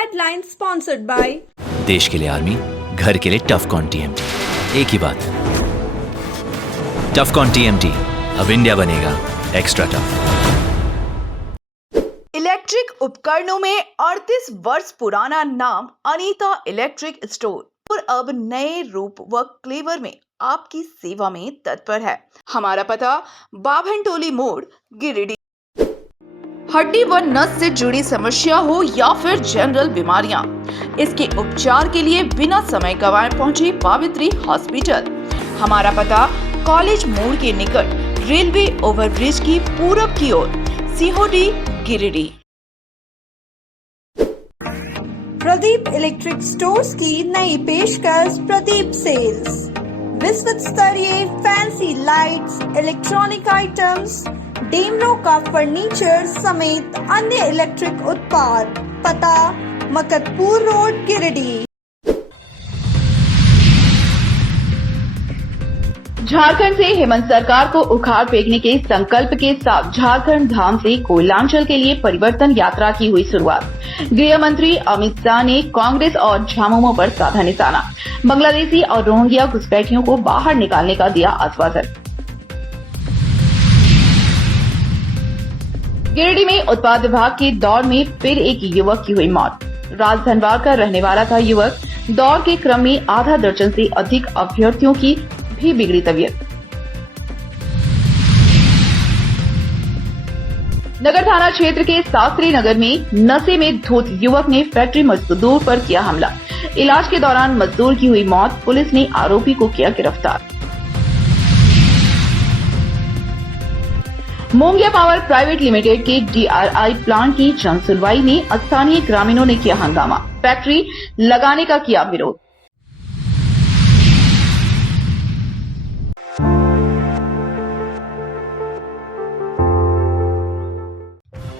Headline sponsored by देश के लिए आर्मी, घर के लिए टफकॉन टीएमटी। एक ही बात, टफकॉन टीएमटी, अब इंडिया बनेगा एक्स्ट्रा टफ। इलेक्ट्रिक उपकरणों में 38 वर्ष पुराना नाम अनीता इलेक्ट्रिक स्टोर और अब नए रूप व क्लेवर में आपकी सेवा में तत्पर है। हमारा पता बाभनटोली मोड़, गिरिडीह। हड्डी व नस से जुड़ी समस्या हो या फिर जनरल बीमारियां, इसके उपचार के लिए बिना समय गंवाए पहुंचे पावित्री हॉस्पिटल। हमारा पता कॉलेज मोड़ के निकट रेलवे ओवरब्रिज की पूरब की ओर, सिहोडी, गिरिडीह। प्रदीप इलेक्ट्रिक स्टोर्स की नई पेशकश प्रदीप सेल्स। विश्व स्तरीय fancy lights, electronic items, Damro का फर्नीचर समेत अन्य इलेक्ट्रिक उत्पाद। पता मकतपुर रोड, गिरिडीह। झारखंड से हेमंत सरकार को उखाड़ फेंकने के संकल्प के साथ झारखंड धाम से कोयलांचल के लिए परिवर्तन यात्रा की हुई शुरुआत। गृह मंत्री अमित शाह ने कांग्रेस और झामुमो पर साधा निशाना। बांग्लादेशी और रोहिंग्या घुसपैठियों को बाहर निकालने का दिया आश्वासन। गिरिडीह में उत्पाद विभाग की दौड़ में फिर एक युवक की हुई मौत। राजधनवार का रहने वाला था युवक। दौड़ के क्रम में आधा दर्जन से अधिक अभ्यर्थियों की भी बिगड़ी तबीयत। नगर थाना क्षेत्र के शास्त्री नगर में नशे में धुत युवक ने फैक्ट्री मजदूर पर किया हमला। इलाज के दौरान मजदूर की हुई मौत। पुलिस ने आरोपी को किया गिरफ्तार। मोंगिया पावर प्राइवेट लिमिटेड के DRI प्लांट की जन सुनवाई में स्थानीय ग्रामीणों ने किया हंगामा। फैक्ट्री लगाने का किया विरोध।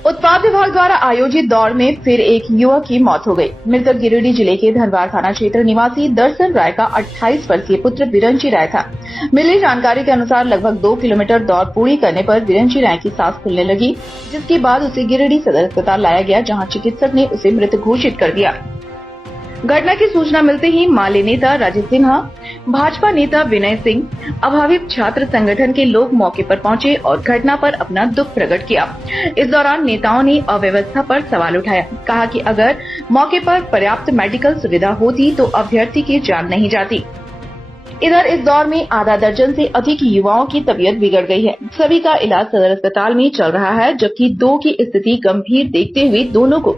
उत्पाद विभाग द्वारा आयोजित दौड़ में फिर एक युवक की मौत हो गई। मृतक गिरिडीह जिले के धनवार थाना क्षेत्र निवासी दर्शन राय का 28 वर्षीय पुत्र विरंची राय था। मिली जानकारी के अनुसार लगभग 2 किलोमीटर दौड़ पूरी करने पर विरंची राय की सांस फूलने लगी, जिसके बाद उसे गिरिडीह सदर अस्पताल लाया गया, जहां चिकित्सक ने उसे मृत घोषित कर दिया। घटना की सूचना मिलते ही माले नेता राजेश सिन्हा, भाजपा नेता विनय सिंह, अभावित छात्र संगठन के लोग मौके पर पहुंचे और घटना पर अपना दुख प्रकट किया। इस दौरान नेताओं ने अव्यवस्था पर सवाल उठाया। कहा कि अगर मौके पर पर्याप्त मेडिकल सुविधा होती तो अभ्यर्थी की जान नहीं जाती। इधर इस दौर में आधा दर्जन से अधिक युवाओं की तबीयत बिगड़ गई है। सभी का इलाज सदर अस्पताल में चल रहा है, जबकि 2 की स्थिति गंभीर देखते हुए दोनों को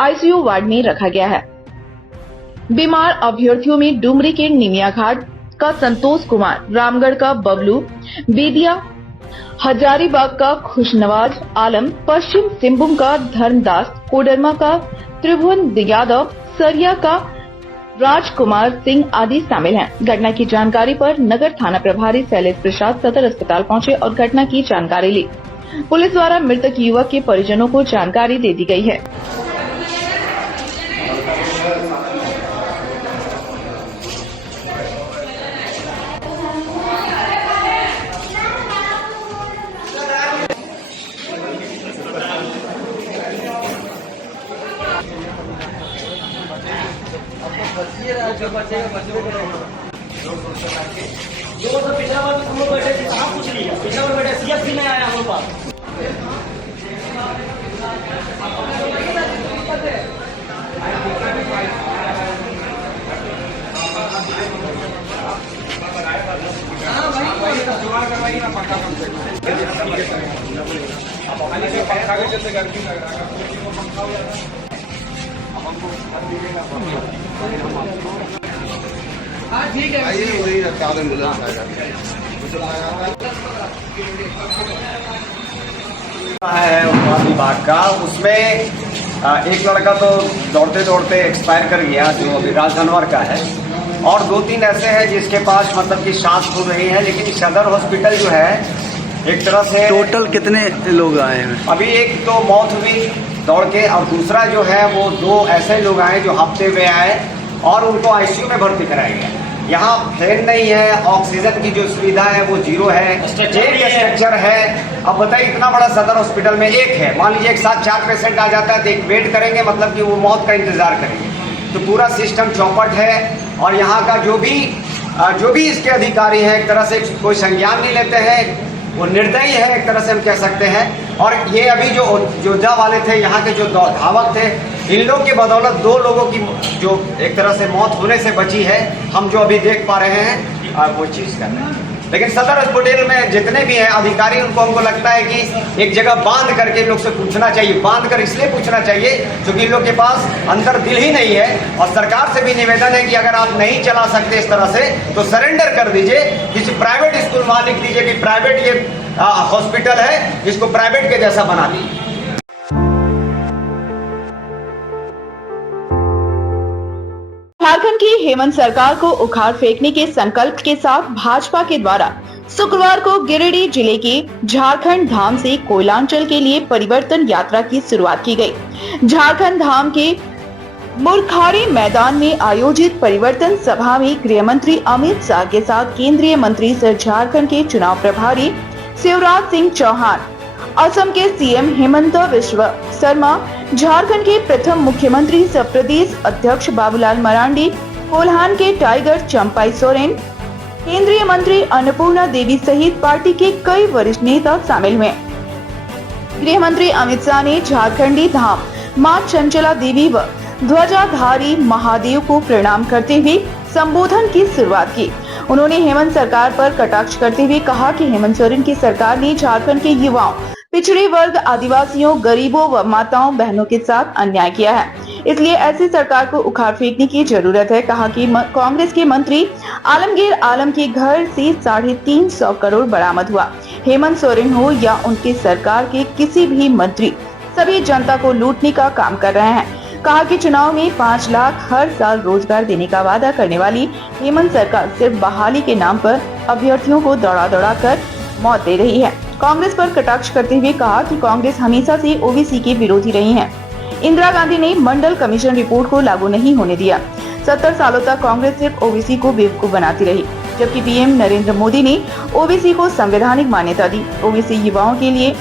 ICU वार्ड में रखा गया है। बीमार अभ्यर्थियों में डुमरी के निमिया घाट का संतोष कुमार, रामगढ़ का बबलू, बेदिया, हजारीबाग का खुशनवाज आलम, पश्चिम सिंहभूम का धर्मदास, कोडरमा का त्रिभुवन यादव, सरिया का राजकुमार सिंह आदि शामिल हैं। घटना की जानकारी पर नगर थाना प्रभारी शैलेश प्रसाद सदर अस्पताल पहुंचे और घटना की जानकारी ली। पुलिस द्वारा मृतक युवक के परिजनों को जानकारी दे दी गई है। ठीक है, आइए वही रखा एम्बुलेंस है उत्पाद विभाग का। उसमें एक लड़का तो दौड़ते दौड़ते एक्सपायर कर गया, जो अभी राजधनवार का है, और 2-3 ऐसे हैं जिसके पास मतलब कि सांस फूल रही है। लेकिन सदर हॉस्पिटल जो है एक तरह से टोटल कितने लोग आए हैं? अभी एक तो मौत हुई दौड़ के, और दूसरा जो है वो 2 ऐसे लोग आए जो हफ्ते में आए और उनको ICU में भर्ती कराया गया। यहाँ फैन नहीं है, ऑक्सीजन की जो सुविधा है वो जीरो है, एक स्ट्रक्चर है। अब बताइए इतना बड़ा सदर हॉस्पिटल में एक है, मान लीजिए एक साथ 4 पेशेंट आ जाता है तो एक वेट करेंगे, मतलब कि वो मौत का इंतजार करेंगे। तो पूरा सिस्टम चौपट है और यहाँ का जो भी इसके अधिकारी हैं एक तरह से कोई संज्ञान नहीं लेते हैं, वो निर्दयी है एक तरह से हम कह सकते हैं। और ये अभी जो योद्धा वाले थे, यहाँ के जो धावक थे, इन लोग की बदौलत 2 लोगों की जो एक तरह से मौत होने से बची है, हम जो अभी देख पा रहे हैं वो चीज़ कर रहे हैं। लेकिन सदर हॉस्पिटल में जितने भी हैं अधिकारी, उनको हमको लगता है कि एक जगह बांध करके इन लोग से पूछना चाहिए। बांध कर इसलिए पूछना चाहिए क्योंकि इन लोग के पास अंदर दिल ही नहीं है। और सरकार से भी निवेदन है कि अगर आप नहीं चला सकते इस तरह से तो सरेंडर कर दीजिए, किसी प्राइवेट स्कूल वहाँ लिख दीजिए कि प्राइवेट ये हॉस्पिटल है, इसको प्राइवेट के जैसा बना दीजिए। झारखंड की हेमंत सरकार को उखाड़ फेंकने के संकल्प के साथ भाजपा के द्वारा शुक्रवार को गिरिडीह जिले के झारखंड धाम से कोयलांचल के लिए परिवर्तन यात्रा की शुरुआत की गई। झारखंड धाम के मुरखारी मैदान में आयोजित परिवर्तन सभा में गृह मंत्री अमित शाह के साथ केंद्रीय मंत्री सह झारखंड के चुनाव प्रभारी शिवराज सिंह चौहान, असम के सीएम हेमंत बिस्वा शर्मा, झारखंड के प्रथम मुख्यमंत्री सह प्रदेश अध्यक्ष बाबूलाल मरांडी, कोल्हान के टाइगर चंपाई सोरेन, केंद्रीय मंत्री अन्नपूर्णा देवी सहित पार्टी के कई वरिष्ठ नेता शामिल हुए। गृह मंत्री अमित शाह ने झारखंडी धाम मां चंचला देवी व ध्वजाधारी महादेव को प्रणाम करते हुए संबोधन की शुरुआत की। उन्होंने हेमंत सरकार पर कटाक्ष करते हुए कहा कि हेमंत सोरेन की सरकार ने झारखंड के युवाओं, पिछड़े वर्ग, आदिवासियों, गरीबों व माताओं बहनों के साथ अन्याय किया है, इसलिए ऐसी सरकार को उखाड़ फेंकने की जरूरत है। कहा कि कांग्रेस के मंत्री आलमगीर आलम के घर से 350 करोड़ बरामद हुआ। हेमंत सोरेन हो या उनकी सरकार के किसी भी मंत्री, सभी जनता को लूटने का काम कर रहे हैं। कहा कि चुनाव में 5 लाख हर साल रोजगार देने का वादा करने वाली हेमंत सरकार सिर्फ बहाली के नाम पर अभ्यर्थियों को दौड़ा कर मौत दे रही है। कांग्रेस पर कटाक्ष करते हुए कहा कि कांग्रेस हमेशा से ओबीसी के विरोधी रही है। इंदिरा गांधी ने मंडल कमीशन रिपोर्ट को लागू नहीं होने दिया। 70 सालों तक कांग्रेस सिर्फ ओबीसी को बेवकूफ बनाती रही, जबकि पीएम नरेंद्र मोदी ने ओबीसी को संवैधानिक मान्यता दी। ओबीसी युवाओं के लिए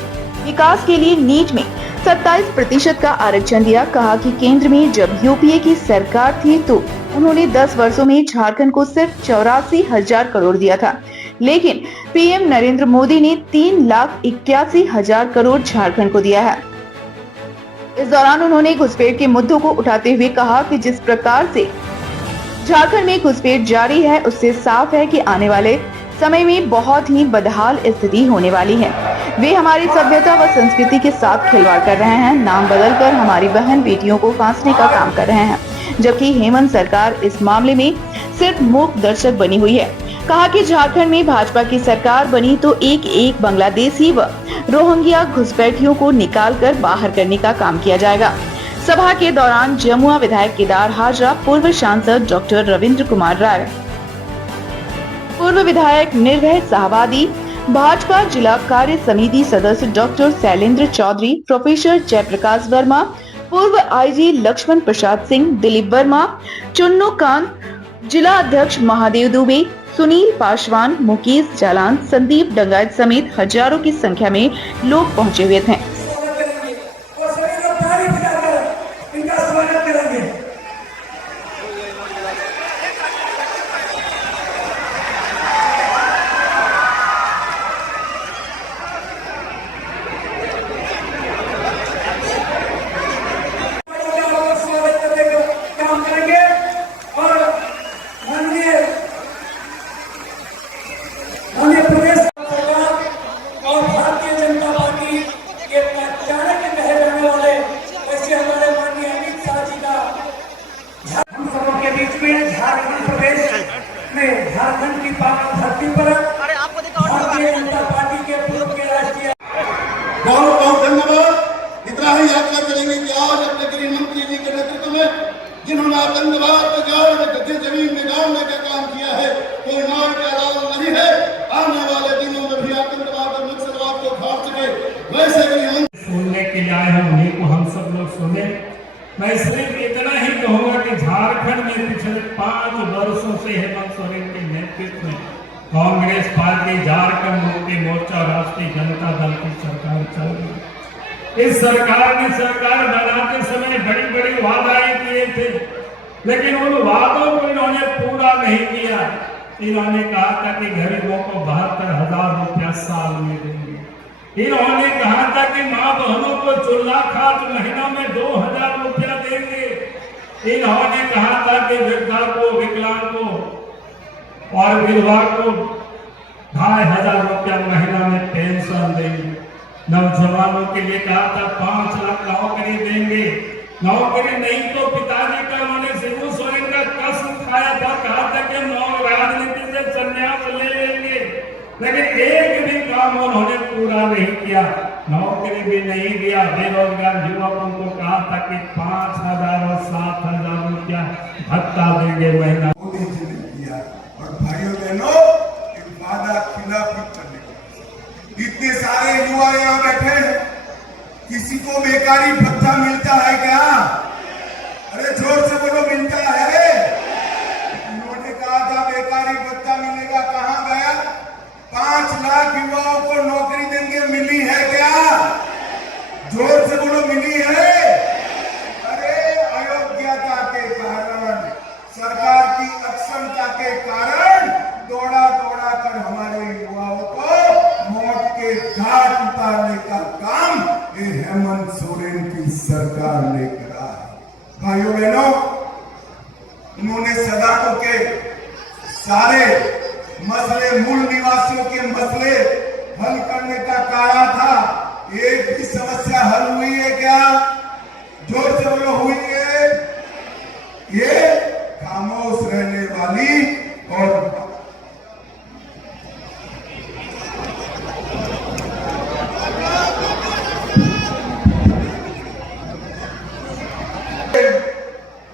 विकास के लिए नीट में 27% का आरक्षण दिया। कहा कि केंद्र में जब यूपीए की सरकार थी तो उन्होंने 10 वर्षों में झारखंड को सिर्फ 84,000 करोड़ दिया था, लेकिन पीएम नरेंद्र मोदी ने 3,81,000 करोड़ झारखंड को दिया है। इस दौरान उन्होंने घुसपैठ के मुद्दों को उठाते हुए कहा कि जिस प्रकार से झारखंड में घुसपैठ जारी है, उससे साफ है कि आने वाले समय में बहुत ही बदहाल स्थिति होने वाली है। वे हमारी सभ्यता व संस्कृति के साथ खिलवाड़ कर रहे हैं, नाम बदलकर हमारी बहन बेटियों को फांसने का काम कर रहे हैं, जबकि हेमंत सरकार इस मामले में सिर्फ मूक दर्शक बनी हुई है। कहा कि झारखंड में भाजपा की सरकार बनी तो एक बांग्लादेशी व रोहिंग्या घुसपैठियों को निकालकर बाहर करने का काम किया जाएगा। सभा के दौरान जमुआ विधायक केदार हाजरा, पूर्व सांसद डॉक्टर रविंद्र कुमार राय, पूर्व विधायक निर्भय शाहवादी, भाजपा जिला कार्य समिति सदस्य डॉक्टर शैलेंद्र चौधरी, प्रोफेसर जयप्रकाश वर्मा, पूर्व आईजी लक्ष्मण प्रसाद सिंह, दिलीप वर्मा, चुन्नू कांत, जिला अध्यक्ष महादेव दुबे, सुनील पासवान, मुकेश जालान, संदीप डंगायत समेत हजारों की संख्या में लोग पहुंचे हुए थे। झारखंड प्रदेश में झारखंड की पावन धरती पर भारतीय जनता पार्टी के पूर्व के राष्ट्रीय बहुत बहुत धन्यवाद। इतना ही याद करते चलेंगे कि आज अपने गृह मंत्री जी के नेतृत्व में जिन्होंने आतंकवाद को जड़ में गड्ढे जमीन में गाड़ने का काम किया है, कोई नाम के अलावा नहीं है। आने वाले दिनों में भी आतंकवाद और नक्सलवाद को उखाड़ सके वैसे गृह मंत्री सुनने के लिए आए हैं, उन्हीं को हम सब लोग सुने। मैं सिर्फ इतना ही कहूंगा कि झारखंड में पिछले 5 वर्षों से हेमंत सोरेन के नेतृत्व में कांग्रेस पार्टी, झारखंड मुक्ति मोर्चा, राष्ट्रीय जनता दल की सरकार चल रही है। इस सरकार ने सरकार बनाते समय बड़ी बड़ी वादाएं किए थे, लेकिन उन वादों को इन्होंने पूरा नहीं किया। इन्होंने कहा था कि गरीबों को 72,000 रुपया साल में देंगे। इन्होंने कहा था कि माँ बहनों को चूल्हा खाट महीनों में 2,000 रुपया देंगे। इन्होंने कहा था कि वृद्धा को, विकलांग को और विधवा को 2,500 रुपया महीना में पेंशन देंगे। नौजवानों के लिए कहा था 5 लाख नौकरी देंगे। नौकरी नहीं तो पिताजी का उन्होंने शिबू सोरेन का कसम खाया था, कहा था कि हम राजनीति से संन्यास ले लेंगे, लेकिन एक भी काम उन्होंने पूरा नहीं किया। नौकरी भी नहीं दिया। बेरोजगार युवकों को कहा था कि 5,000 और 7,000 रुपया भत्ता देंगे महीना। मोदी जी ने किया। और भाइयों बहनों, वादा खिलाफी करने का इतने सारे युवा यहाँ बैठे हैं, किसी को बेकारी भत्ता मिलता है क्या? अरे जोर से बोलो, मिलता है? उन्होंने कहा था बेकारी भत्ता मिलेगा, कहां गया? 5 लाख युवाओं को नौकरी देंगे, मिली है क्या? जोर से बोलो, मिली है? अरे अयोग्यता के कारण, सरकार की अक्षमता के कारण दौड़ा दौड़ा कर हमारे युवाओं को मौत के घाट उतारने का काम ये हेमंत सोरेन की सरकार ने करा है। भाइयों बहनों, उन्होंने सदाकों के सारे मसले, मूल निवासियों के मसले हल करने का कहा था। एक भी समस्या हल हुई है क्या? जोर से बोलो, हुई है? ये खामोश रहने वाली और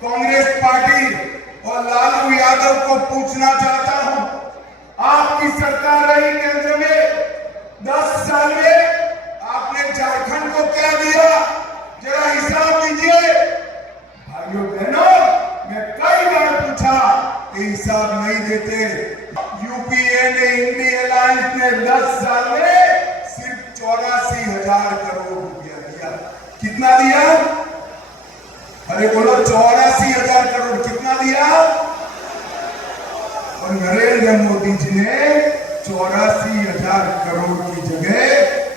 कांग्रेस पार्टी और लालू यादव को पूछना चाहता हूं, आपकी सरकार रही केंद्र में 10 साल में, आपने झारखंड को क्या दिया? जरा हिसाब दीजिए। भाइयों बहनों, मैं कई बार पूछा कि हिसाब नहीं देते। यूपीए ने, इंडी अलायंस ने 10 साल में सिर्फ 84,000 करोड़ रुपया दिया। कितना दिया? अरे बोलो, 84,000 करोड़। कितना दिया? और नरेंद्र मोदी जी ने 84,000 करोड़ की जगह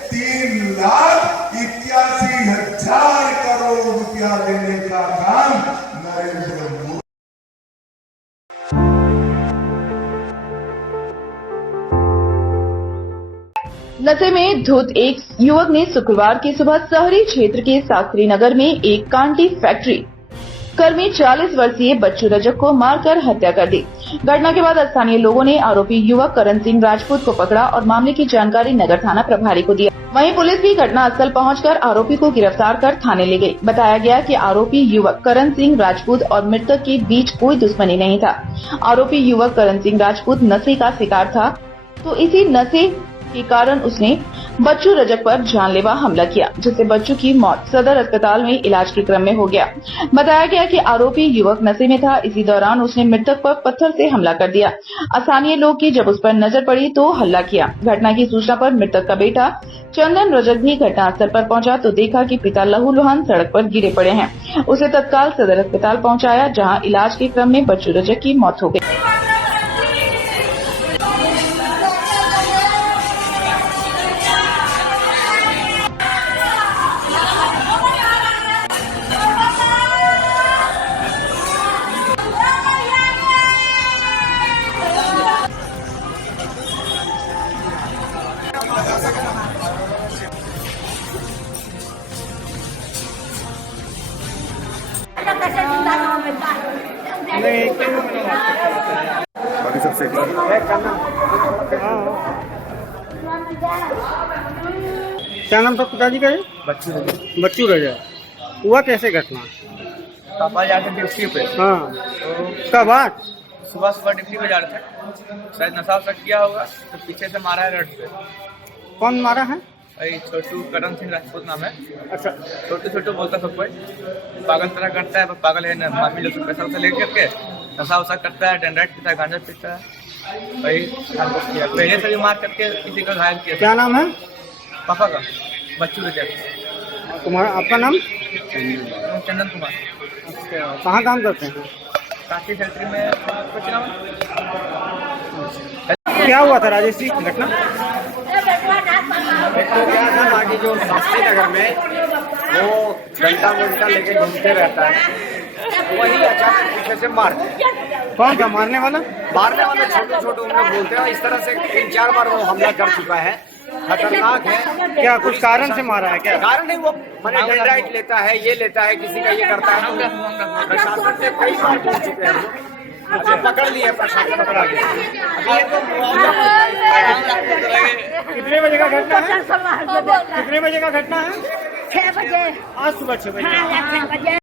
3,81,000 करोड़ रुपया देने का काम नरेंद्र मोदी। नशे में धुत एक युवक ने शुक्रवार की सुबह शहरी क्षेत्र के शास्त्री नगर में एक कांटी फैक्ट्री कर्मी 40 वर्षीय बच्चू रजक को मारकर हत्या कर दी। घटना के बाद स्थानीय लोगों ने आरोपी युवक करण सिंह राजपूत को पकड़ा और मामले की जानकारी नगर थाना प्रभारी को दिया। वहीं पुलिस भी घटनास्थल पहुंचकर आरोपी को गिरफ्तार कर थाने ले गई। बताया गया कि आरोपी युवक करण सिंह राजपूत और मृतक के बीच कोई दुश्मनी नहीं था। आरोपी युवक करण सिंह राजपूत नशे का शिकार था, तो इसी नशे के कारण उसने बच्चू रजक पर जानलेवा हमला किया, जिससे बच्चू की मौत सदर अस्पताल में इलाज के क्रम में हो गया। बताया गया कि आरोपी युवक नशे में था। इसी दौरान उसने मृतक पर पत्थर से हमला कर दिया। स्थानीय लोग की जब उस पर नजर पड़ी तो हल्ला किया। घटना की सूचना पर मृतक का बेटा चंदन रजक भी घटनास्थल पर पहुंचा तो देखा कि पिता लहूलुहान सड़क पर गिरे पड़े हैं। उसे तत्काल सदर अस्पताल पहुंचाया, जहां इलाज के क्रम में बच्चू रजक की मौत हो गई। बाकी सब सेट क्या नाम था पिताजी का? बच्चू रजा। हुआ कैसे घटना? पापा जाते ड्यूटी पे। हाँ, तो कब आज? सुबह सुबह ड्यूटी पे जा रहे थे, शायद नशा वशा किया होगा तो पीछे से मारा है रड से। कौन मारा है? भाई छोटू करण सिंह राजपूत नाम है। अच्छा, छोटू छोटू बोलता सब कोई, पागल तरह करता है, पागल है ना, मामी लोग से पैसा वैसा लेकर के नशा वसा करता है, डेंड्राइट पीता है, गांजा पीता है। भाई किया पहले से भी मार करके किसी का घायल किया। क्या नाम है पापा का बच्चू रजा, तुम्हारा? आपका नाम? चंदन कुमार। कहाँ काम करते हैं? काशी फैक्ट्री में कुछ नाम। क्या हुआ था राजेश जी घटना? एक तो क्या था, बाकी जो शास्त्री नगर में वो घंटा लेके घूमते रहता है, वही अचानक पीछे से मार दिया। कौन था मारने वाला? मारने वाले छोटे छोटे उन लोग बोलते हैं, इस तरह से 3-4 बार वो हमला कर चुका है, खतरनाक है। क्या कुछ कारण से मारा है क्या? कारण नहीं, वो मैंने डेंड्राइट लेता है, ये लेता है, किसी का ये करता है। प्रशासन से कई बार पूछ चुके हैं, अच्छा पकड़ लिया, प्रशासन पकड़ा गया। अभी ये तो कितने बजे का घटना है? कितने बजे का घटना है? 6 बजे। आज सुबह 6 बजे। हाँ, 6 बजे।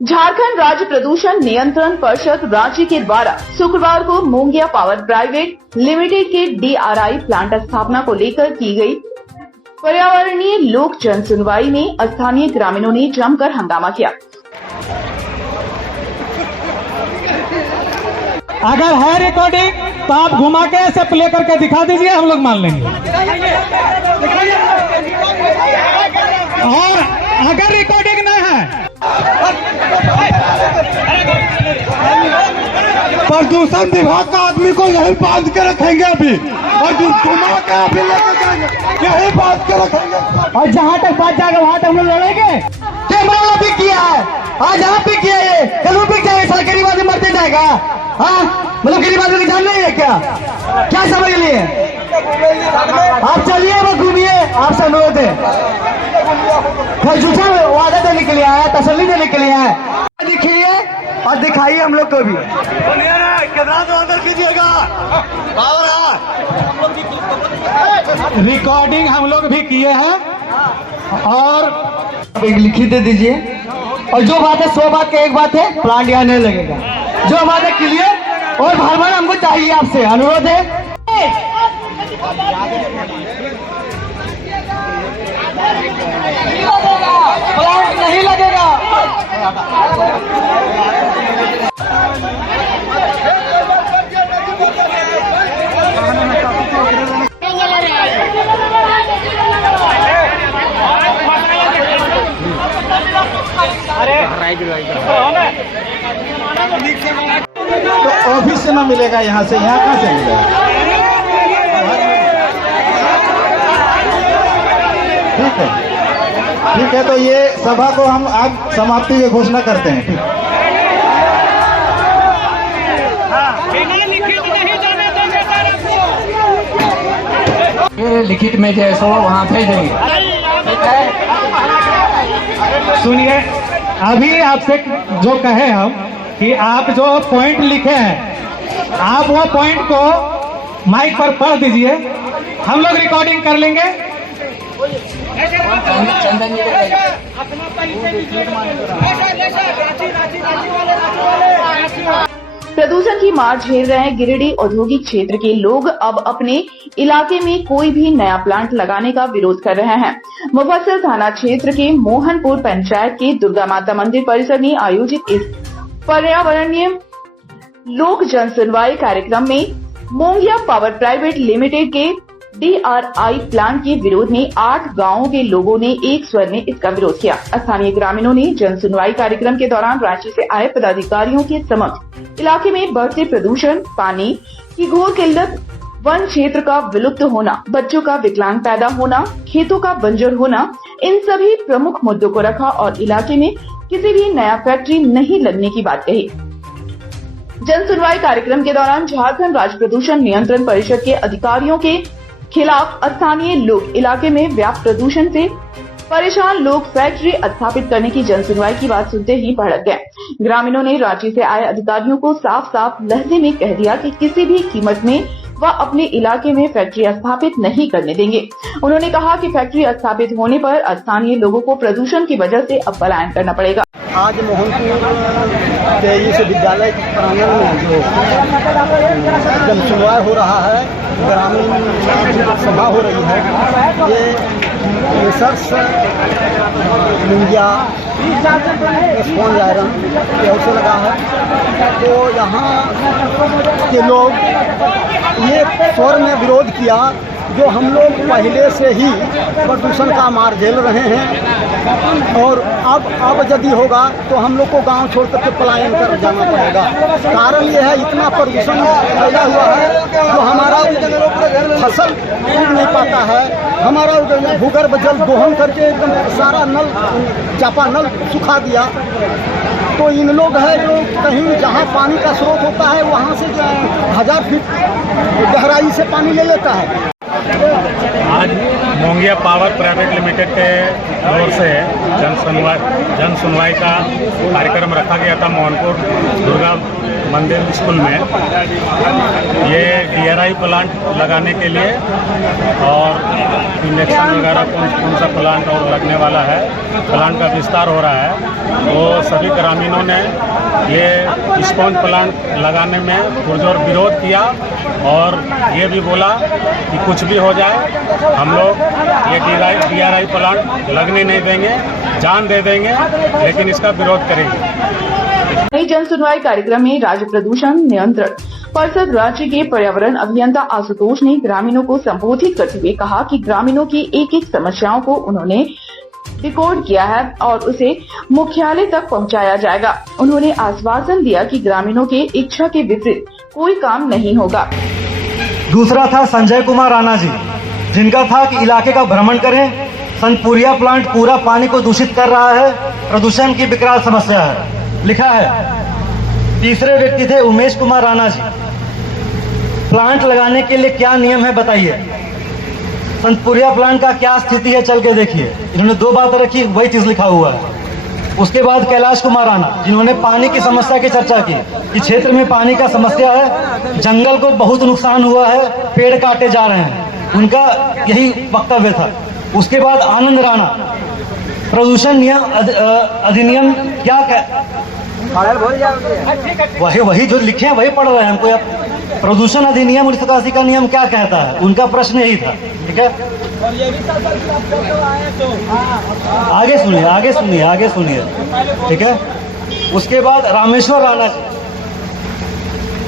झारखंड राज्य प्रदूषण नियंत्रण परिषद रांची के द्वारा शुक्रवार को मोंगिया पावर प्राइवेट लिमिटेड के DRI प्लांट स्थापना को लेकर की गई पर्यावरणीय लोक जन सुनवाई में स्थानीय ग्रामीणों ने जमकर हंगामा किया। अगर है रिकॉर्डिंग तो आप घुमा के ऐसे प्ले करके दिखा दीजिए, हम लोग मान लेंगे। और अगर रिकॉर्डिंग नहीं है, प्रदूषण विभाग का आदमी को यही बांध के रखेंगे अभी, और घुमा के अभी लेके जाएंगे, यही बांध के रखेंगे। और जहाँ तक बात जाएगा वहाँ तक हम लोग लड़ेंगे। कैमरा भी किया है, आज यहाँ भी किया है, कल भी किया है, साल गरीब आदमी मरते जाएगा। हाँ, मतलब गरीब आदमी की जान नहीं है क्या? क्या समझ लिए? आप चलिए, वो घूमिए, आपसे अनुरोध है। झूठा वादा देने के लिए आया, तसल्ली देने के लिए आया। दिखिए और दिखाइए हम लोग को भी। ऑर्डर कीजिएगा। रिकॉर्डिंग हम लोग भी किए हैं और एक लिखित दे दीजिए, और जो बात है 100 बात का एक बात है, प्लांट यहाँ नहीं लगेगा। जो बात है क्लियर और भरभर हमको चाहिए, आपसे अनुरोध है। प्लांट नहीं लगेगा। तो ऑफिस से ना मिलेगा, यहाँ से, यहाँ कहाँ से मिलेगा? ठीक है, ठीक है, तो ये सभा को हम आज समाप्ति की घोषणा करते हैं। लिखित में जैसो वहाँ भेजेंगे। सुनिए, अभी आपसे जो कहे हम कि आप जो पॉइंट लिखे हैं, आप वो पॉइंट को माइक पर पढ़ दीजिए, हम लोग रिकॉर्डिंग कर लेंगे। चंदन जी प्रदूषण की मार झेल रहे गिरिडीह औद्योगिक क्षेत्र के लोग अब अपने इलाके में कोई भी नया प्लांट लगाने का विरोध कर रहे हैं। मुफस्सिल थाना क्षेत्र के मोहनपुर पंचायत के दुर्गा माता मंदिर परिसर में आयोजित इस पर्यावरणीय लोक जन सुनवाई कार्यक्रम में मोंगिया पावर प्राइवेट लिमिटेड के DRI प्लांट के विरोध में 8 गांवों के लोगों ने एक स्वर में इसका विरोध किया। स्थानीय ग्रामीणों ने जन सुनवाई कार्यक्रम के दौरान रांची से आए पदाधिकारियों के समक्ष इलाके में बढ़ते प्रदूषण, पानी की घोर किल्लत, वन क्षेत्र का विलुप्त होना, बच्चों का विकलांग पैदा होना, खेतों का बंजर होना, इन सभी प्रमुख मुद्दों को रखा और इलाके में किसी भी नया फैक्ट्री नहीं लगने की बात कही। जन सुनवाई कार्यक्रम के दौरान झारखंड राज्य प्रदूषण नियंत्रण परिषद के अधिकारियों के खिलाफ स्थानीय लोग इलाके में व्याप्त प्रदूषण से परेशान लोग फैक्ट्री स्थापित करने की जन सुनवाई की बात सुनते ही भड़क गए। ग्रामीणों ने रांची से आए अधिकारियों को साफ साफ लहजे में कह दिया कि किसी भी कीमत में वह अपने इलाके में फैक्ट्री स्थापित नहीं करने देंगे। उन्होंने कहा कि फैक्ट्री स्थापित होने पर स्थानीय लोगों को प्रदूषण की वजह से अब पलायन करना पड़ेगा। आज मोहनपुर कि इस विद्यालय प्रांगण में जो जन सुनवाई हो रहा है, ग्रामीण सभा हो रही है, ये रिसर्च इंडिया स्पॉन्ज आयरन की ओर से लगा है। तो यहाँ के लोग ये स्वर में विरोध किया जो हम लोग पहले से ही प्रदूषण का मार झेल रहे हैं, और अब यदि होगा तो हम लोग को गांव छोड़ करके पलायन कर जाना पड़ेगा। कारण ये है इतना प्रदूषण फैला हुआ है जो हमारा फसल उग नहीं पाता है, हमारा भूगर्भ जल दोहन करके एकदम सारा नल चापा नल सुखा दिया। तो इन लोग है जो कहीं जहाँ पानी का स्रोत होता है वहाँ से 1000 फीट गहराई से पानी ले लेता है। आज मोंगिया पावर प्राइवेट लिमिटेड के ओर से जन सुनवाई का कार्यक्रम रखा गया था मोहनपुर दुर्गा मंदिर स्कूल में। ये DRI प्लांट लगाने के लिए और इंजेक्शन वगैरह कौन सा प्लांट और लगने वाला है, प्लांट का विस्तार हो रहा है। तो सभी ग्रामीणों ने ये स्पॉन्ज प्लांट लगाने में पुरजोर विरोध किया और ये भी बोला कि कुछ भी हो जाए हम लोग ये DRI प्लांट लगने नहीं देंगे, जान दे देंगे, लेकिन इसका विरोध करेंगे। नई जन सुनवाई कार्यक्रम में राज्य प्रदूषण नियंत्रण परिषद राज्य के पर्यावरण अभियंता आशुतोष ने ग्रामीणों को संबोधित करते हुए कहा कि ग्रामीणों की एक समस्याओं को उन्होंने रिकॉर्ड किया है और उसे मुख्यालय तक पहुंचाया जाएगा। उन्होंने आश्वासन दिया कि ग्रामीणों के इच्छा के विपरीत कोई काम नहीं होगा। दूसरा था संजय कुमार राणा जी, जिनका था कि इलाके का भ्रमण करें, सनपुरिया प्लांट पूरा पानी को दूषित कर रहा है, प्रदूषण की विकराल समस्या है, लिखा है। तीसरे व्यक्ति थे उमेश कुमार राणा जी, प्लांट लगाने के लिए क्या नियम है बताइए, सनपुरिया प्लांट का क्या स्थिति है चल के देखिए। इन्होंने 2 बातें रखी, वही चीज लिखा हुआ है। उसके बाद कैलाश कुमार राणा, जिन्होंने पानी की समस्या की चर्चा की कि क्षेत्र में पानी का समस्या है, जंगल को बहुत नुकसान हुआ है, पेड़ काटे जा रहे हैं, उनका यही वक्तव्य था। उसके बाद आनंद राणा, प्रदूषण नियम अधिनियम क्या वही जो लिखे हैं वही पढ़ रहे हैं हमको। प्रदूषण अधिनियम 1981 का नियम क्या कहता है, उनका प्रश्न यही था। ठीक है, आगे सुनिए। ठीक है, उसके बाद रामेश्वर राणा जी,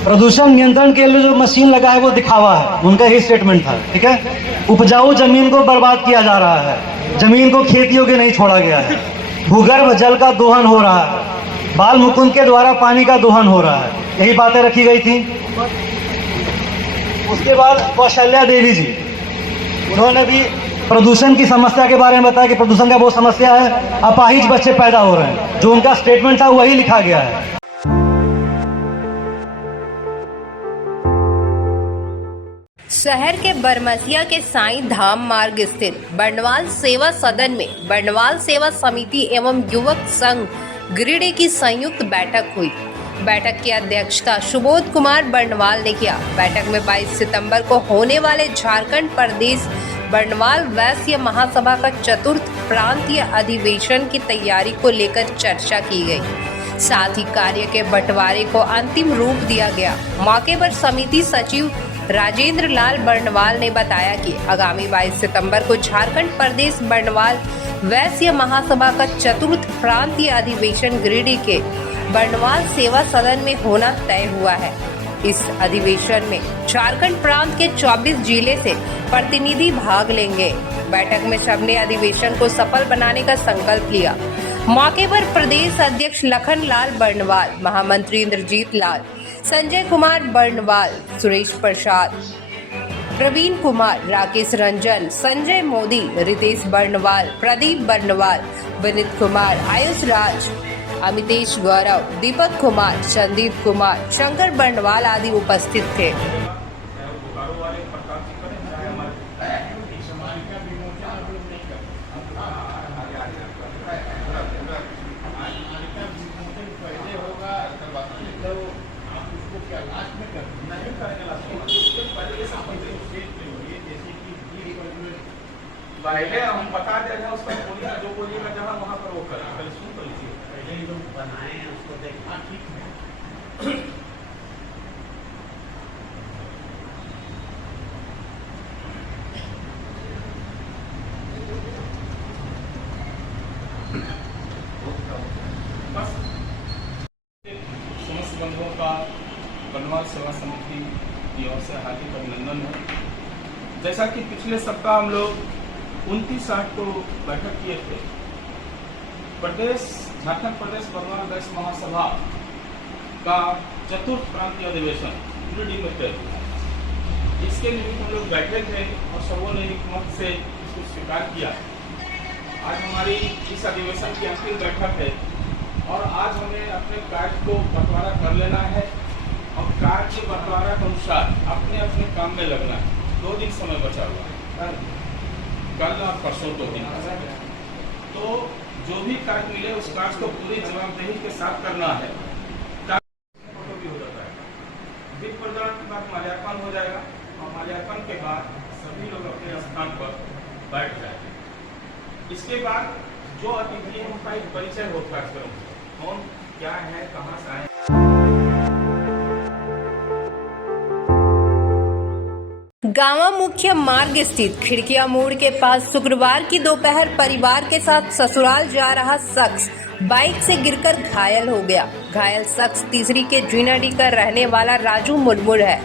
प्रदूषण नियंत्रण के लिए जो मशीन लगा है वो दिखावा है, उनका ही स्टेटमेंट था। ठीक है, उपजाऊ जमीन को बर्बाद किया जा रहा है, जमीन को खेतियों के नहीं छोड़ा गया है, भूगर्भ जल का दोहन हो रहा है, बाल मुकुंद के द्वारा पानी का दोहन हो रहा है, यही बातें रखी गई थी। उसके बाद कौशल्या देवी जी, उन्होंने भी प्रदूषण की समस्या के बारे में बताया कि प्रदूषण का बहुत समस्या है, अपाहिज बच्चे पैदा हो रहे हैं, जो उनका स्टेटमेंट था वही लिखा गया है। शहर के बरमसिया के साईं धाम मार्ग स्थित बंडवाल सेवा सदन में बंडवाल सेवा समिति एवं युवक संघ गिरिडीह की संयुक्त बैठक हुई। बैठक की अध्यक्षता सुबोध कुमार बंडवाल ने किया। बैठक में 22 सितंबर को होने वाले झारखंड प्रदेश बंडवाल वैश्य महासभा का 4th प्रांतीय अधिवेशन की तैयारी को लेकर चर्चा की गई। साथ ही कार्य के बंटवारे को अंतिम रूप दिया गया। मौके पर समिति सचिव राजेंद्र लाल बंडवाल ने बताया कि आगामी 22 सितंबर को झारखंड प्रदेश बंडवाल वैश्य महासभा का 4th प्रांतीय अधिवेशन गिरिडीह के बंडवाल सेवा सदन में होना तय हुआ है। इस अधिवेशन में झारखंड प्रांत के 24 जिले से प्रतिनिधि भाग लेंगे। बैठक में सबने अधिवेशन को सफल बनाने का संकल्प लिया। मौके पर प्रदेश अध्यक्ष लखन लाल बंडवाल, महामंत्री इंद्रजीत लाल, संजय कुमार बंडवाल, सुरेश प्रसाद, प्रवीण कुमार, राकेश रंजन, संजय मोदी, रितेश बंडवाल, प्रदीप बंडवाल, विनीत कुमार, आयुष राज, अमितेश गौरव, दीपक कुमार, संदीप कुमार, शंकर बंडवाल आदि उपस्थित थे। पहले हम बता दें, उसका बोलिएगा, जो बोलिएगा जहाँ वहाँ पर वो करें। पहले सुन तो लीजिए, पहले ही बनाए हैं उसको देखना ठीक है। समस्त बंधुओं का बनवाल सेवा समिति की ओर से हार्दिक अभिनंदन है। जैसा कि पिछले सप्ताह हम लोग 29/8 को बैठक किए थे, झारखंड प्रदेश बनवाल गैस महासभा का चतुर्थ प्रांतीय अधिवेशन गिरिडीह में तय हुआ। इसके निमित्त हम लोग बैठे थे और सबों ने एक मत से इसको स्वीकार किया। आज हमारी इस अधिवेशन की अंतिम बैठक है और आज हमें अपने कार्य को बंटवारा कर लेना है और कार्य के बंटवारा के अनुसार अपने अपने काम में लगना है। 2 दिन समय बचा हुआ है, कल और परसों 2 दिन। तो जो भी कार्य मिले उस कार्य को पूरी जवाबदेही के साथ करना है। भी हो जाता है, दीप प्रज्वलन के बाद माल्यार्पण हो जाएगा और माल्यार्पण के बाद सभी लोग अपने स्थान पर बैठ जाएंगे। इसके बाद जो अतिथि है उनका एक परिचय हो कार्यक्रम, कौन क्या है, कहाँ से आए। गांवा मुख्य मार्ग स्थित खिड़किया मोड़ के पास शुक्रवार की दोपहर परिवार के साथ ससुराल जा रहा शख्स बाइक से गिरकर घायल हो गया। घायल शख्स तीसरी के जीनाडी का रहने वाला राजू मुर्मू है,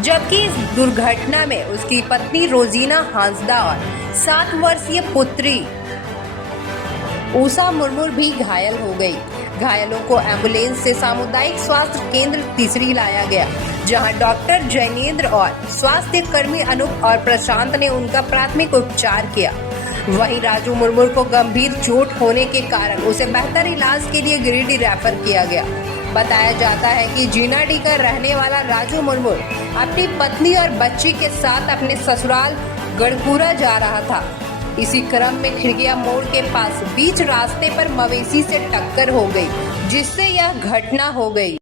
जबकि इस दुर्घटना में उसकी पत्नी रोजीना हांसदा और 7 वर्षीय पुत्री उषा मुर्मू भी घायल हो गई। घायलों को एम्बुलेंस से सामुदायिक स्वास्थ्य केंद्र तीसरी लाया गया, जहां डॉक्टर जैनेन्द्र और स्वास्थ्य कर्मी अनूप और प्रशांत ने उनका प्राथमिक उपचार किया। वहीं राजू मुर्मू को गंभीर चोट होने के कारण उसे बेहतर इलाज के लिए गिरिडीह रेफर किया गया। बताया जाता है कि जीनाडी का रहने वाला राजू मुर्मू अपनी पत्नी और बच्ची के साथ अपने ससुराल गढ़पुरा जा रहा था। इसी क्रम में खिड़किया मोड़ के पास बीच रास्ते पर मवेशी से टक्कर हो गई, जिससे यह घटना हो गई।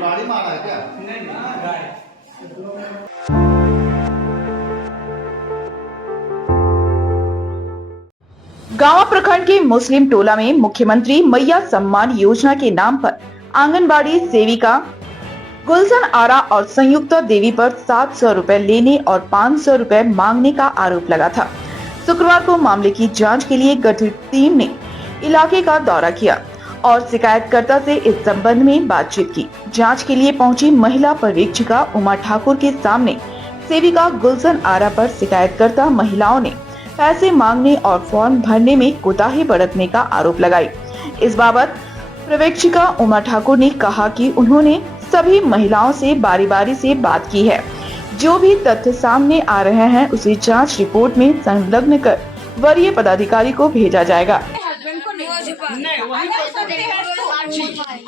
गाड़ी मारा है क्या? गांवा प्रखंड के मुस्लिम टोला में मुख्यमंत्री मैया सम्मान योजना के नाम पर आंगनबाड़ी सेविका गुलशन आरा और संयुक्त देवी पर 700 रुपए लेने और 500 रुपए मांगने का आरोप लगा था। शुक्रवार को मामले की जांच के लिए गठित टीम ने इलाके का दौरा किया और शिकायतकर्ता से इस संबंध में बातचीत की। जांच के लिए पहुंची महिला पर्यवेक्षिका उमा ठाकुर के सामने सेविका गुलशन आरा पर शिकायतकर्ता महिलाओं ने पैसे मांगने और फॉर्म भरने में कोताही बरतने का आरोप लगाई। इस बाबत पर्यवेक्षिका उमा ठाकुर ने कहा कि उन्होंने सभी महिलाओं से बारी बारी से बात की है। जो भी तथ्य सामने आ रहे हैं उसे जांच रिपोर्ट में संलग्न कर वरीय पदाधिकारी को भेजा जाएगा।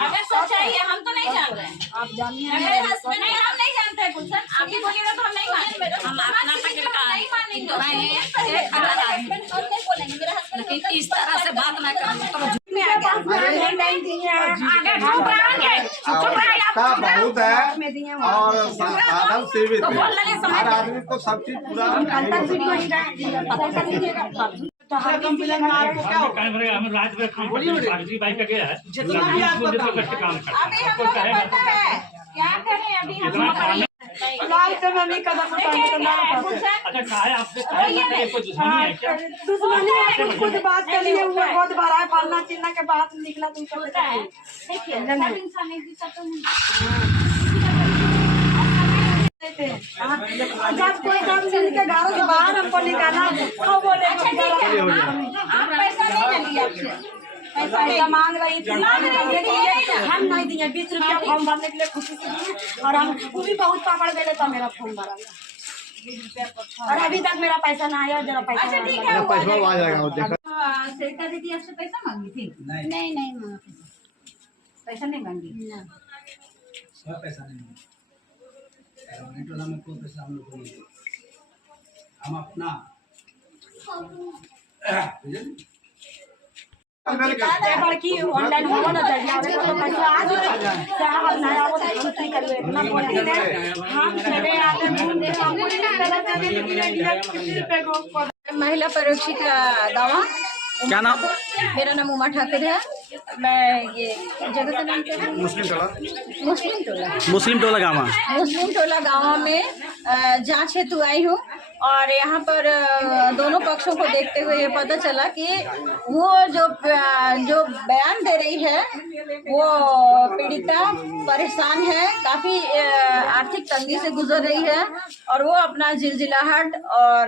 अगर सच्चाई है हम तो नहीं जान रहे हैं, आप जानिए। अगर हस्बैंड नहीं, हम नहीं जानते हैं गुलशन, आप ही बोलिएगा तो हम नहीं मानेंगे। हम अपना तरीका नहीं मानेंगे। लेकिन इस तरह से बात ना करेंगे तो बहुत है और साधन सीमित है। हर आदमी को सब चीज पूरा क्या करें अभी दुश्मनी है, कुछ बात कर लिए हुए बहुत बार है, फलना चिन्ना के बात निकला तुमको जब कोई काम से के घर से बाहर हमको निकाला तो बोले आप पैसा नहीं लेंगे आपसे, पैसा मांग रही थी, हम नहीं दिए। 20 रुपया फॉर्म भरने के लिए खुशी से दिए और हम वो भी बहुत पकड़ गए तो मेरा फॉर्म भरा और अभी तक मेरा पैसा ना आया। जरा पैसा अच्छा ठीक है, पैसा आ जाएगा। श्वेता दीदी आपसे पैसा मांगी थी? नहीं नहीं माँ पैसा नहीं मांगी। पैसा नहीं में कोई पैसा हम लोग को नहीं, हम अपना बड़की ऑनलाइन हो ना चाहिए तो पैसा आ जाए। हम नया वो छुट्टी करिए इतना बोलती है। हम चले आते घूमने को महिला परीक्षिका गाँव। क्या नाम? मेरा नाम उमा ठाकुर है। मैं ये जगह का नाम क्या है? मुस्लिम टोला। मुस्लिम टोला। मुस्लिम टोला गाँव। मुस्लिम टोला गाँव में जांच हेतु आई हूँ और यहाँ पर दोनों पक्षों को देखते हुए ये पता चला कि वो जो बयान दे रही है वो पीड़िता परेशान है, काफी आर्थिक तंगी से गुजर रही है और वो अपना जिलजिलाहट और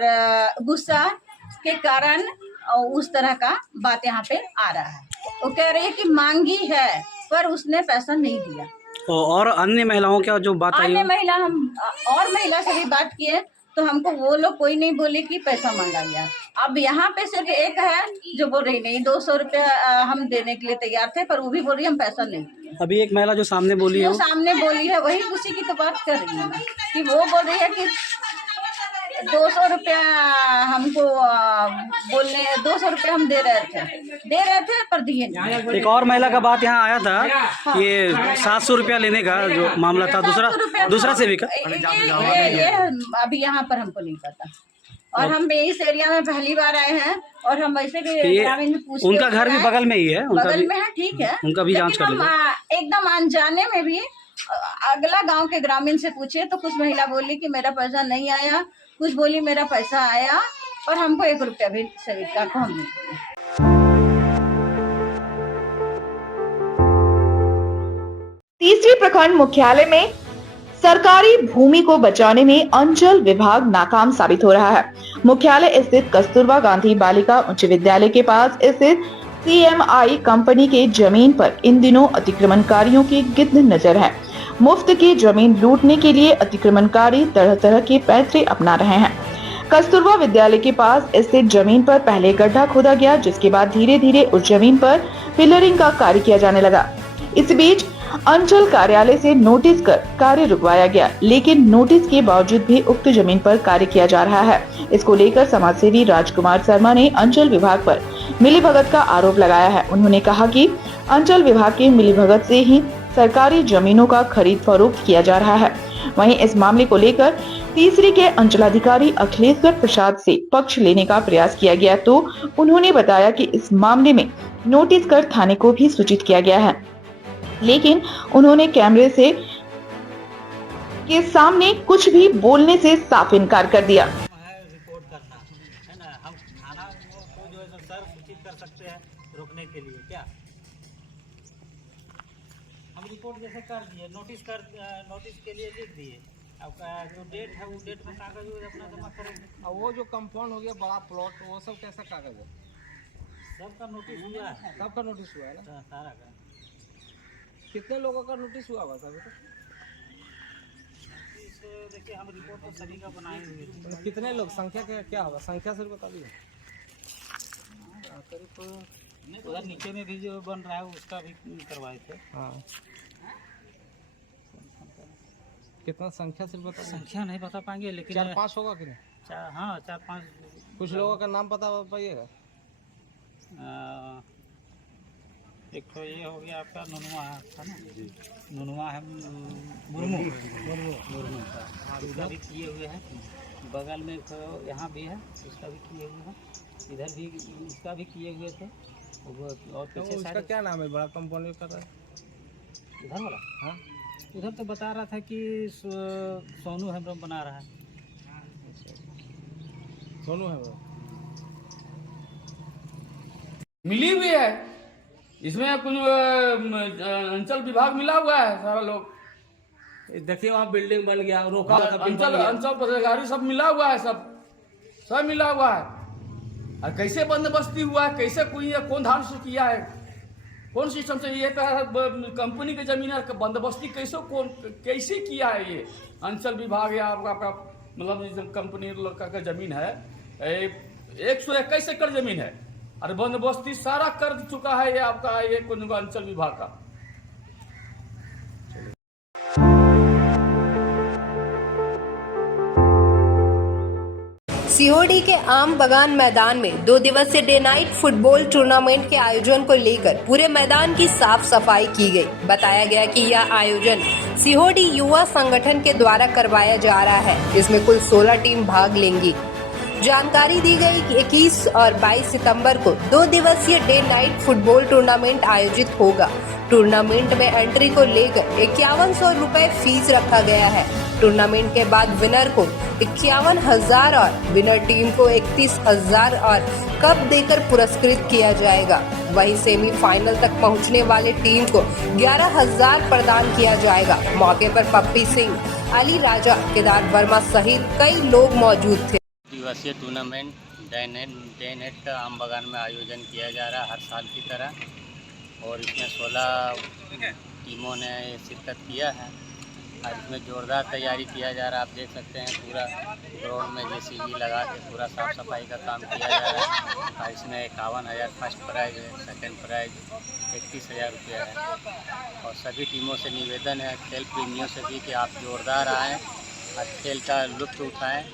गुस्सा के कारण उस तरह का बात यहाँ पे आ रहा है। वो कह रही है कि मांगी है पर उसने पैसा नहीं दिया। और अन्य महिलाओं क्या जो बात आई? अन्य महिला हम और महिला से भी बात किए तो हमको वो लोग कोई नहीं बोले कि पैसा मांगा गया। अब यहाँ पे सिर्फ एक है जो बोल रही नहीं 200 रुपया हम देने के लिए तैयार थे, पर वो भी बोल रही हम पैसा नहीं दिए। अभी एक महिला जो सामने बोली है, जो सामने बोली है वही उसी की तो बात कर रही है कि वो बोल रही है कि 200 रुपया हमको बोलने 200 रुपया हम दे रहे थे पर दिए नहीं। एक और महिला का बात यहाँ आया था ये 700 रुपया लेने का जो मामला था, दूसरा सेविका। ये अभी यहाँ पर हमको नहीं पता और हम इस एरिया में पहली बार आए हैं और हम वैसे भी ग्रामीण में पूछते उनका घर भी बगल में ही है, बगल में है, ठीक है, उनका भी जांच कर लीजिए। एकदम अनजाने में भी अगला गांव के ग्रामीण से पूछे तो कुछ महिला बोली कि मेरा पैसा नहीं आया, कुछ बोली मेरा पैसा आया और हमको 1 रुपया भी सेविका को हम नहीं दिया। तीसरी प्रखंड मुख्यालय में सरकारी भूमि को बचाने में अंचल विभाग नाकाम साबित हो रहा है। मुख्यालय स्थित कस्तूरबा गांधी बालिका उच्च विद्यालय के पास स्थित CMI कंपनी के जमीन पर इन दिनों अतिक्रमणकारियों की गिद्ध नजर है। मुफ्त की जमीन लूटने के लिए अतिक्रमणकारी तरह तरह के पैंतरे अपना रहे हैं। कस्तूरबा विद्यालय के पास स्थित जमीन पर पहले गड्ढा खोदा गया, जिसके बाद धीरे धीरे उस जमीन पर पिलरिंग का कार्य किया जाने लगा। इस बीच अंचल कार्यालय से नोटिस कर कार्य रुकवाया गया, लेकिन नोटिस के बावजूद भी उक्त जमीन पर कार्य किया जा रहा है। इसको लेकर समाजसेवी राजकुमार शर्मा ने अंचल विभाग पर मिलीभगत का आरोप लगाया है। उन्होंने कहा कि अंचल विभाग के मिलीभगत से ही सरकारी जमीनों का खरीद फरोख्त किया जा रहा है। वहीं इस मामले को लेकर तीसरी के अंचलाधिकारी अखिलेश्वर प्रसाद से पक्ष लेने का प्रयास किया गया तो उन्होंने बताया कि इस मामले में नोटिस कर थाने को भी सूचित किया गया है, लेकिन उन्होंने कैमरे से के सामने कुछ भी बोलने से साफ इनकार कर दिया। रिपोर्ट करना है ना, हम थाना को जो है सर सूचित कर सकते हैं रोकने के लिए। क्या हम रिपोर्ट जैसे कर दिए, नोटिस के लिए लिख दिए, अब जो डेट है वो डेट में कागज अपना जमा करेंगे। और वो जो कंपाउंड हो गया बड़ा प्लॉट, वो सब कैसा कागज है? सबका नोटिस हुआ है, सबका नोटिस हुआ है ना? सारा का। कितने लोगों का नोटिस हुआ हुआ था? देखिए हम रिपोर्ट तो सभी का बनाए हुए थे। कितने लोग, संख्या क्या होगा? संख्या से बता दीजिए। उधर नीचे में भी जो बन रहा है उसका भी करवाए थे। हाँ, कितना संख्या से बता? संख्या नहीं बता पाएंगे लेकिन 4-5 होगा कि नहीं? हाँ 4-5। कुछ लोगों का नाम पता पाइएगा? एक तो ये हो गया आपका नुनुआ था ना, नुनुआ है मुर्मू उसका भी किए हुए हैं। बगल में तो यहाँ भी है, उसका भी किए हुए हैं। इधर भी इसका भी किए हुए थे। और तो उसका क्या नाम है? बड़ा कंपाउंड कर रहा है इधर वाला? हाँ, उधर तो बता रहा था कि सोनू हेम्ब्रम बना रहा है। सोनू है वो मिली हुई है, इसमें कुछ अंचल विभाग मिला हुआ है। सारा लोग देखिए वहाँ बिल्डिंग बन गया, रोका अंचल पदाधिकारी सब मिला हुआ है, सब मिला हुआ है। और कैसे बंदोबस्ती हुआ है, कैसे कोई कौन धान से किया है, कौन सिस्टम से ये कंपनी की जमीन है, बंदोबस्ती कैसे किया है ये अंचल विभाग या आपका मतलब कंपनी का जमीन है 121 एकड़ जमीन है और बंदोबस्ती सारा कर चुका है ये आपका ये अंचल विभाग का। सीओडी के आम बगान मैदान में 2 दिवसीय डे नाइट फुटबॉल टूर्नामेंट के आयोजन को लेकर पूरे मैदान की साफ सफाई की गई। बताया गया कि यह आयोजन सीओडी युवा संगठन के द्वारा करवाया जा रहा है। इसमें कुल 16 टीम भाग लेंगी। जानकारी दी गई कि 21 और 22 सितंबर को 2 दिवसीय डे नाइट फुटबॉल टूर्नामेंट आयोजित होगा। टूर्नामेंट में एंट्री को लेकर 5100 रुपए फीस रखा गया है। टूर्नामेंट के बाद विनर को 51,000 और विनर टीम को 31,000 और कप देकर पुरस्कृत किया जाएगा। वहीं सेमीफाइनल तक पहुंचने वाले टीम को 11,000 प्रदान किया जाएगा। मौके पर पप्पी सिंह, अली राजा, केदार वर्मा सहित कई लोग मौजूद थे। दिवसीय टूर्नामेंट डे नाइट का आम बगान में आयोजन किया जा रहा है हर साल की तरह और इसमें 16 टीमों ने शिरकत किया है। आज इसमें जोरदार तैयारी किया जा रहा है। आप देख सकते हैं पूरा ग्राउंड में JCB लगा के पूरा साफ सफाई का काम किया जा रहा है। और इसमें 51,000 फर्स्ट प्राइज़ है, सेकंड प्राइज़ 31,000 रुपया है। और सभी टीमों से निवेदन है खेल प्रेमियों से भी कि आप जोरदार आएँ और खेल का लुत्फ़ उठाएँ।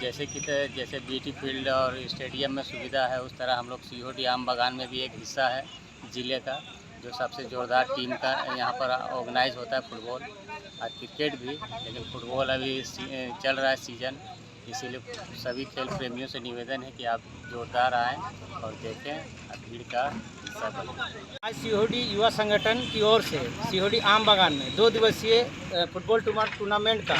जैसे BT फील्ड और स्टेडियम में सुविधा है उस तरह हम लोग सीओडी आम बगान में भी एक हिस्सा है ज़िले का जो सबसे जोरदार टीम का यहाँ पर ऑर्गेनाइज होता है फुटबॉल और क्रिकेट भी। लेकिन फुटबॉल अभी चल रहा है सीज़न, इसीलिए सभी खेल प्रेमियों से निवेदन है कि आप जोरदार आएँ और देखें और भीड़ का हिस्सा बनें। आज सीओडी युवा संगठन की ओर से सीओडी आम बगान में 2 दिवसीय फुटबॉल टूर्नामेंट का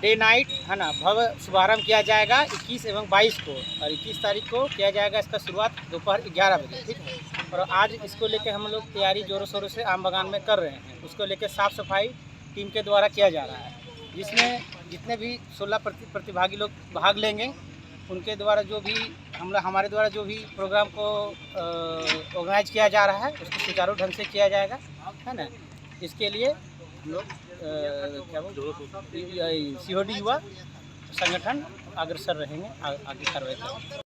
डे नाइट है ना भव्य शुभारंभ किया जाएगा 21 एवं 22 को और 21 तारीख को किया जाएगा इसका शुरुआत दोपहर 11 बजे। ठीक है, और आज इसको लेके हम लोग तैयारी जोरों शोरों से आम बगान में कर रहे हैं। उसको लेके साफ सफाई टीम के द्वारा किया जा रहा है, जिसमें जितने भी 16 प्रतिभागी लोग भाग लेंगे उनके द्वारा जो भी हमारे द्वारा जो भी प्रोग्राम को ऑर्गेनाइज किया जा रहा है उसको सुचारू ढंग से किया जाएगा, है ना। इसके लिए हम लोग क्या बोलते सीओडी युवा संगठन अग्रसर रहेंगे, आगे कार्रवाई करेंगे।